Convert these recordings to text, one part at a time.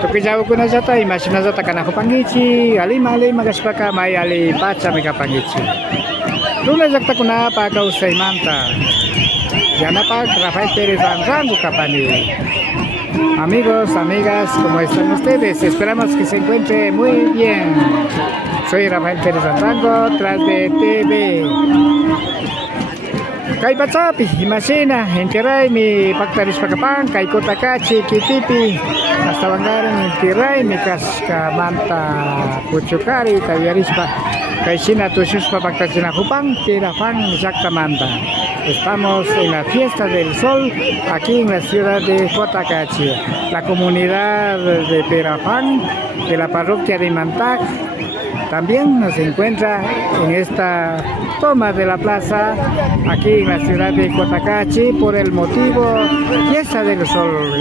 Tukijawa ko na zata, imagine na zata ka na kupangichi, alima gaspaka may ali pacha may kapangichi. Lula zakta ko na pagkausay manta. Yana pa Rafael Pérez Rango Capani. Amigos, amigas, ¿cómo están ustedes? Esperamos que se encuentre muy bien. Soy Rafael Pérez Rango, tras de TV. Kay Batsapi, Imagina, Intiray, mi Pactaris Pacapang, Kay Kotakachi, Kitipi, hasta Bangaran, Intiray, mi Cascamanta, Puchukari, Tayarispa, Kay Sina Tushuspa Pactachina Jupang, Tirafang, Exactamanta. Estamos en la fiesta del sol aquí en la ciudad de Cotacachi, la comunidad de Perafán, de la parroquia de Mantac. También nos encuentra en esta toma de la plaza aquí en la ciudad de Cotacachi por el motivo Fiesta del Sol.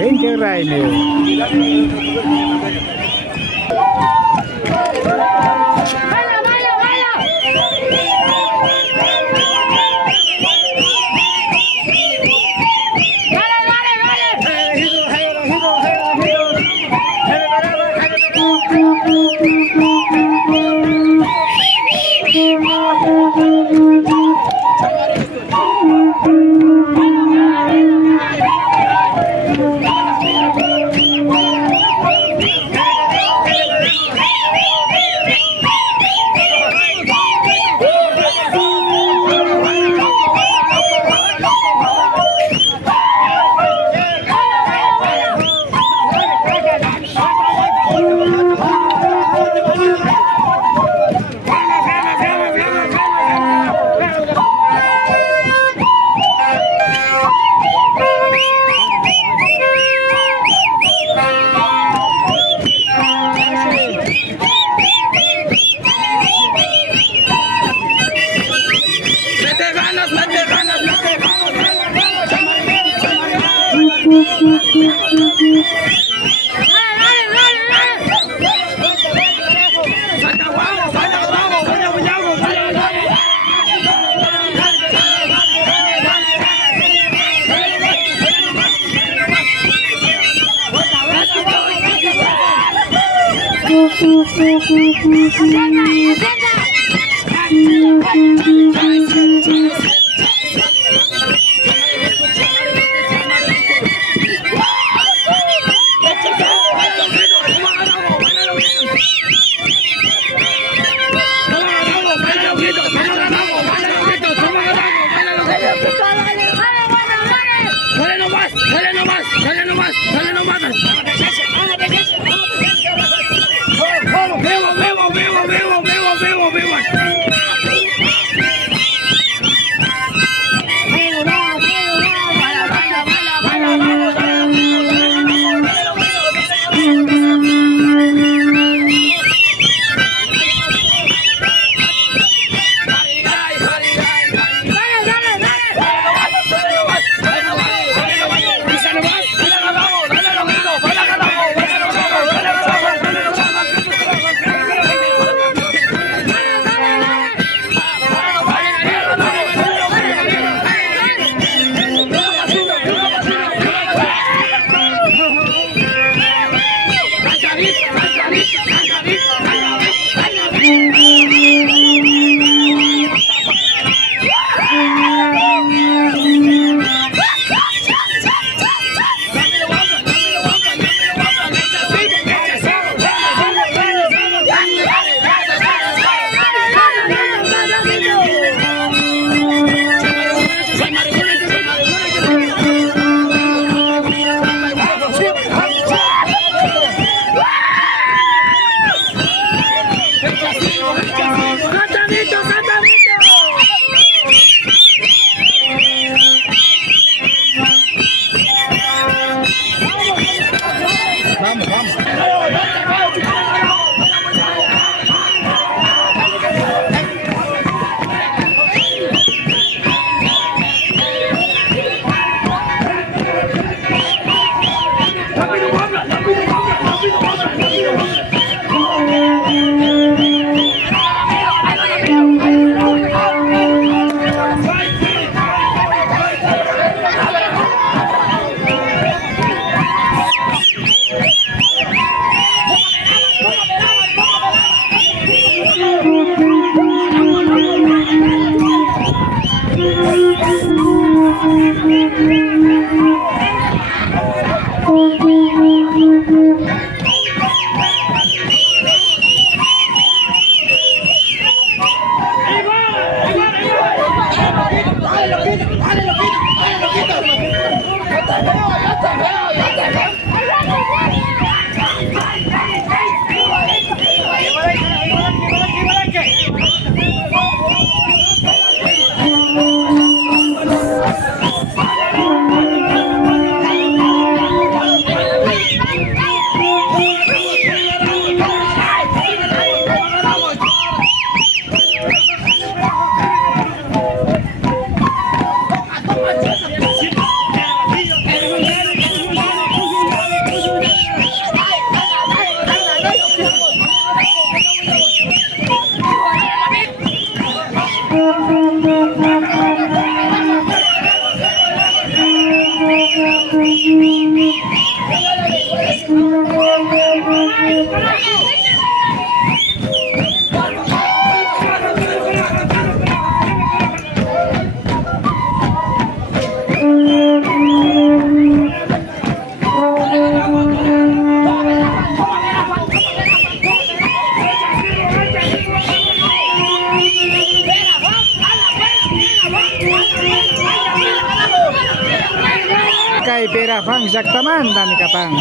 Kay Perafang exactamente, mi capán.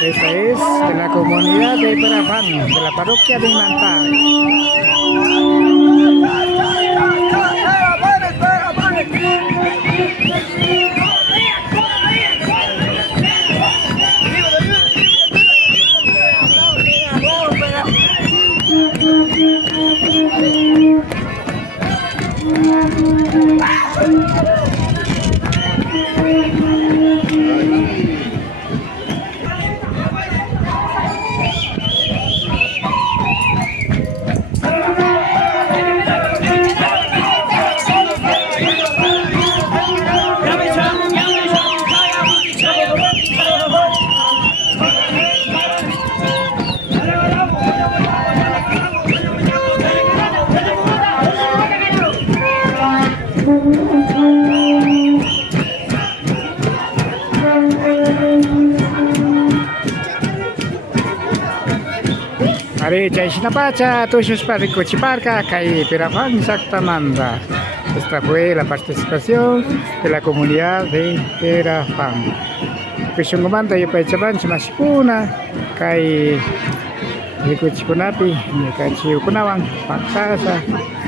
Esta es de la comunidad de Perafang, de la parroquia de Manta. Ari chay Shinapacha, Tushus Paricochiparca, Kay Perafang Sactamanda. Esta fue la participación de la comunidad de Perafang. Kushungumanta y Pachaban Chimasikuna, Kay Rikuchikunapi, Kachiukunawang, Paksasa,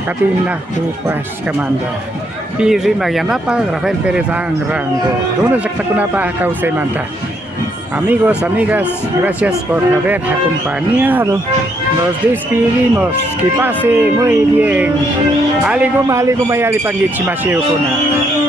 Katina Upas Kamanda. Piri Marianapa, Rafael Pérez Rango, Runa Saktakunapa, Kausemanta. Amigos, amigas, gracias por haber acompañado. Nos despedimos. Que pase muy bien. Aliguma, aliguma, yali pangichimashio kuna.